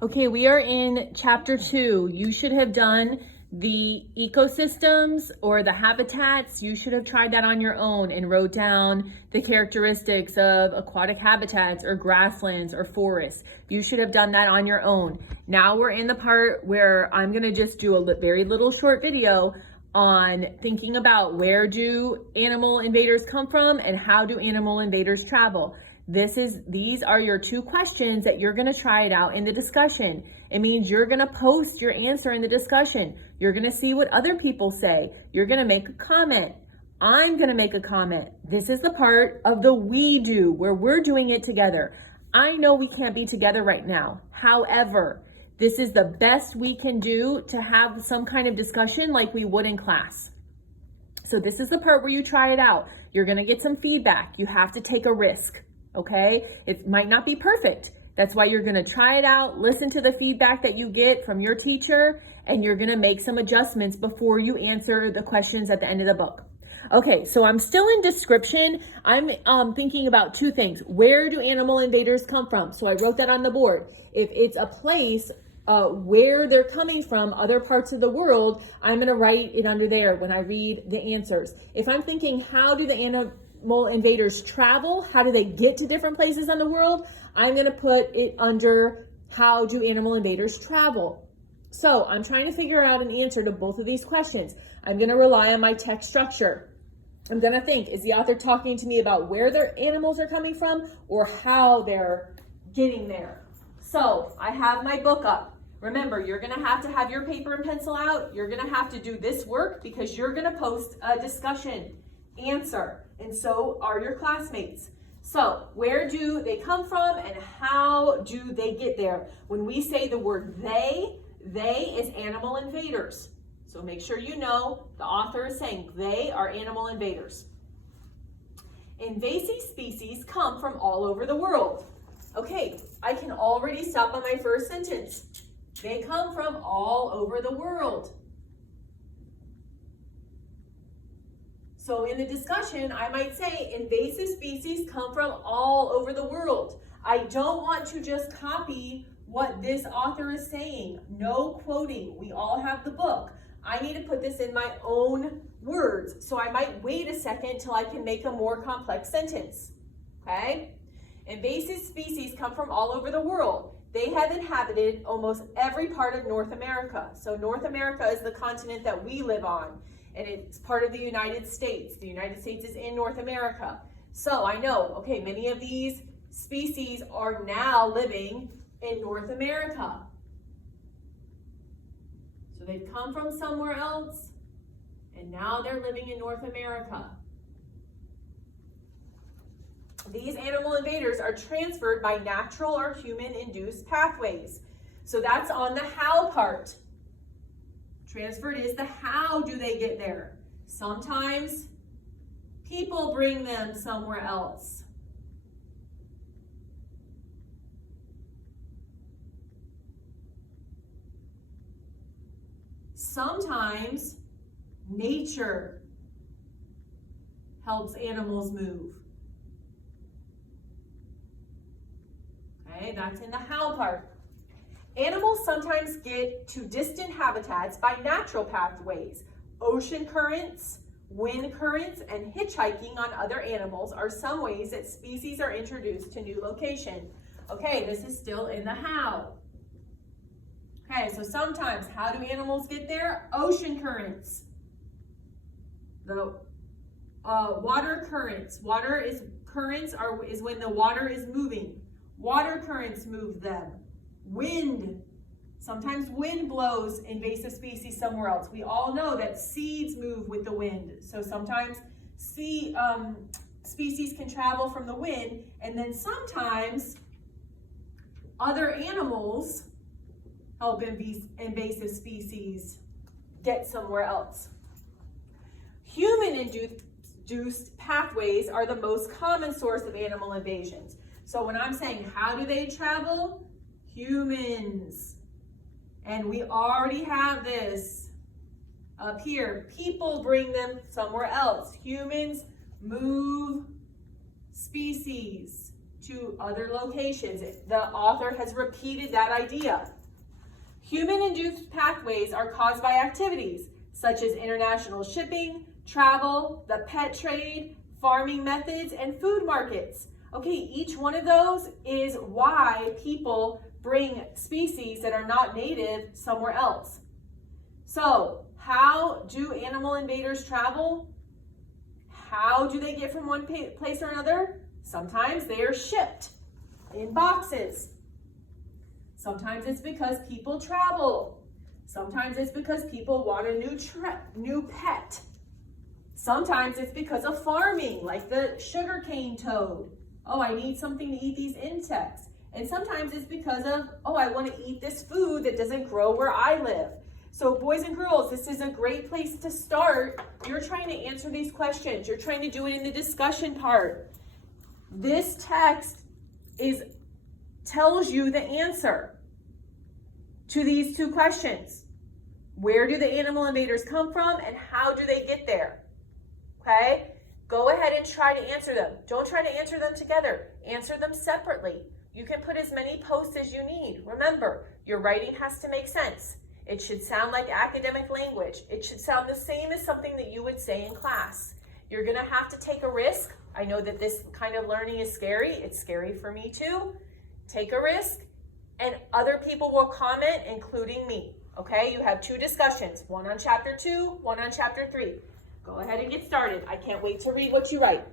Okay, we are in chapter 2. You should have done the ecosystems or the habitats. You should have tried that on your own and wrote down the characteristics of aquatic habitats or grasslands or forests. You should have done that on your own. Now we're in the part where I'm going to just do a very little short video on thinking about where do animal invaders come from and how do animal invaders travel. These are your 2 questions that you're going to try it out in the discussion. It means you're going to post your answer in the discussion. You're going to see what other people say. You're going to make a comment. I'm going to make a comment. This is the part of the we do where we're doing it together. I know we can't be together right now. However, this is the best we can do to have some kind of discussion like we would in class. So this is the part where you try it out. You're going to get some feedback. You have to take a risk. Okay, it might not be perfect. That's why you're going to try it out, listen to the feedback that you get from your teacher, and you're going to make some adjustments before you answer the questions at the end of the book. Okay, so I'm still in description. I'm thinking about 2 things. Where do animal invaders come from? So I wrote that on the board. If it's a place where they're coming from, other parts of the world, I'm going to write it under there when I read the answers. If I'm thinking, how do the animal invaders travel? How do they get to different places in the world? I'm going to put it under how do animal invaders travel? So I'm trying to figure out an answer to both of these questions. I'm going to rely on my text structure. I'm going to think, is the author talking to me about where their animals are coming from or how they're getting there? So I have my book up. Remember, you're going to have your paper and pencil out. You're going to have to do this work because you're going to post a discussion answer. And so are your classmates. So where do they come from and how do they get there? When we say the word they is animal invaders. So make sure you know the author is saying they are animal invaders. Invasive species come from all over the world. Okay, I can already stop on my first sentence. They come from all over the world. So in the discussion, I might say invasive species come from all over the world. I don't want to just copy what this author is saying. No quoting. We all have the book. I need to put this in my own words. So I might wait a second till I can make a more complex sentence. Okay? Invasive species come from all over the world. They have inhabited almost every part of North America. So North America is the continent that we live on. And it's part of the United States. The United States is in North America. So I know, okay, many of these species are now living in North America. So they've come from somewhere else, and now they're living in North America. These animal invaders are transferred by natural or human-induced pathways. So that's on the how part. Transferred is the how do they get there. Sometimes people bring them somewhere else. Sometimes nature helps animals move. Okay, that's in the how part. Animals sometimes get to distant habitats by natural pathways. Ocean currents, wind currents, and hitchhiking on other animals are some ways that species are introduced to new location. Okay, this is still in the how. Okay, so sometimes, how do animals get there? Ocean currents. The water currents. Currents is when the water is moving. Water currents move them. Wind. Sometimes wind blows invasive species somewhere else. We all know that seeds move with the wind. So sometimes species can travel from the wind, and then sometimes other animals help invasive species get somewhere else. Human-induced pathways are the most common source of animal invasions. So when I'm saying how do they travel? Humans. And we already have this up here. People bring them somewhere else. Humans move species to other locations. The author has repeated that idea. Human-induced pathways are caused by activities such as international shipping, travel, the pet trade, farming methods, and food markets. Okay, each one of those is why people bring species that are not native somewhere else. So, how do animal invaders travel? How do they get from one place or another? Sometimes they are shipped in boxes. Sometimes it's because people travel. Sometimes it's because people want a new pet. Sometimes it's because of farming, like the sugarcane toad. Oh, I need something to eat these insects. And sometimes it's because of, oh, I want to eat this food that doesn't grow where I live. So boys and girls, this is a great place to start. You're trying to answer these questions. You're trying to do it in the discussion part. This text tells you the answer to these two questions. Where do the animal invaders come from and how do they get there? Okay? Go ahead and try to answer them. Don't try to answer them together. Answer them separately. You can put as many posts as you need. Remember, your writing has to make sense. It should sound like academic language. It should sound the same as something that you would say in class. You're going to have to take a risk. I know that this kind of learning is scary. It's scary for me too. Take a risk, and other people will comment, including me. Okay, you have two discussions, one on chapter 2, one on chapter 3. Go ahead and get started. I can't wait to read what you write.